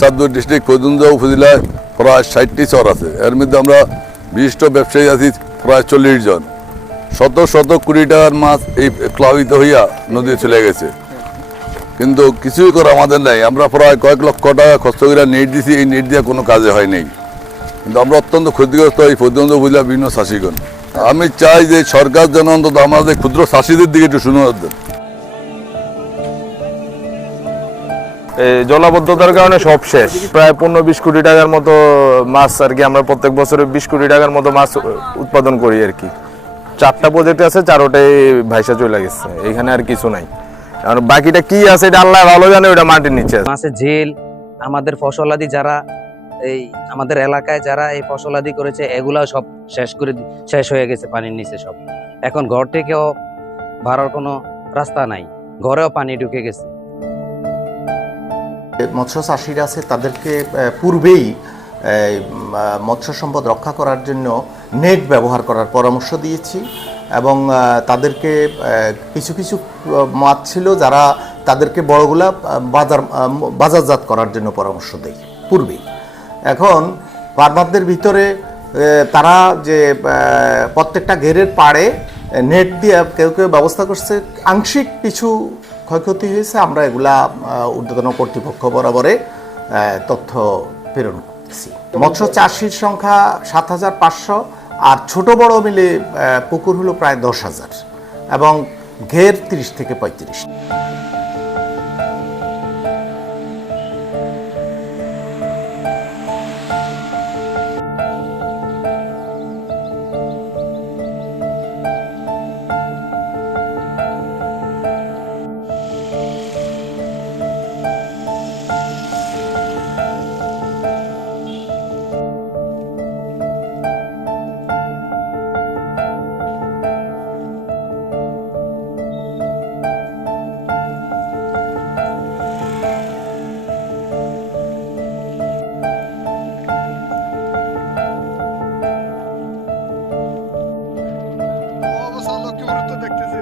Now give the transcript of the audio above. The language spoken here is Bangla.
চাঁদপুর ডিস্ট্রিক্ট ফৈজগঞ্জ উপজেলায় প্রায় 60টি চর আছে। এর মধ্যে আমরা বিশিষ্ট ব্যবসায়ী আছি প্রায় 40 জন। শত শত কোটি টাকার মাছ এই প্লাবিত হইয়া নদী চলে গেছে, কিন্তু কিছুই করে আমাদের নাই। আমরা প্রায় কয়েক লক্ষ টাকা খরচ করে নেট দিছি, এই নেট দিয়ে কোনো কাজে হয় নাই। কিন্তু আমরা অত্যন্ত ক্ষতিগ্রস্ত এই ফৈজগঞ্জ উপজেলার বিভিন্ন চাষিগণ। আমি চাই যে সরকার যেন অন্তত আমাদের ক্ষুদ্র চাষিদের দিকে একটু সুনজর দেন। জলাবদ্ধতার কারণে সব শেষ। প্রায় 15-20 কোটি টাকার মতো মাছ আর কি আমরা প্রত্যেক বছরে 20 কোটি টাকার মতো মাছ উৎপাদন করি আর কি। 4টা প্রজেক্ট আছে, 4টাই ভাইসা চলে গেছে, এখানে আর কিছু নাই। আর বাকিটা কি আছে এটা আল্লাহ ভালো জানে, ওটা মাটির নিচে আছে। মাছের ঝিল, আমাদের ফসলাদি যারা এই আমাদের এলাকায় যারা এই ফসলাদি করেছে এগুলা সব শেষ হয়ে গেছে পানির নিচে সব। এখন ঘর থেকেও ভাড়ার কোনো রাস্তা নাই, ঘরেও পানি ঢুকে গেছে। মৎস্য চাষিরা আছে তাদেরকে পূর্বেই মৎস্য সম্পদ রক্ষা করার জন্য নেট ব্যবহার করার পরামর্শ দিয়েছি, এবং তাদেরকে কিছু কিছু মাছ ছিল যারা তাদেরকে বড়গুলা বাজারজাত করার জন্য পরামর্শ দেয় পূর্বেই। এখন ফার্মারদের ভিতরে তারা যে প্রত্যেকটা ঘেরের পাড়ে নেট দিয়ে কেউ কেউ ব্যবস্থা করছে, আংশিক কিছু ক্ষয়ক্ষতি হয়েছে। আমরা এগুলা ঊর্ধ্বতন কর্তৃপক্ষ বরাবরে তথ্য প্রেরণ করতেছি। মৎস্য চাষির সংখ্যা 7,500, আর ছোট বড় মিলে পুকুর হলো প্রায় 10,000, এবং ঘের 30 থেকে 35। অবস্থা লক্ষ্য করে তো দেখতেছি।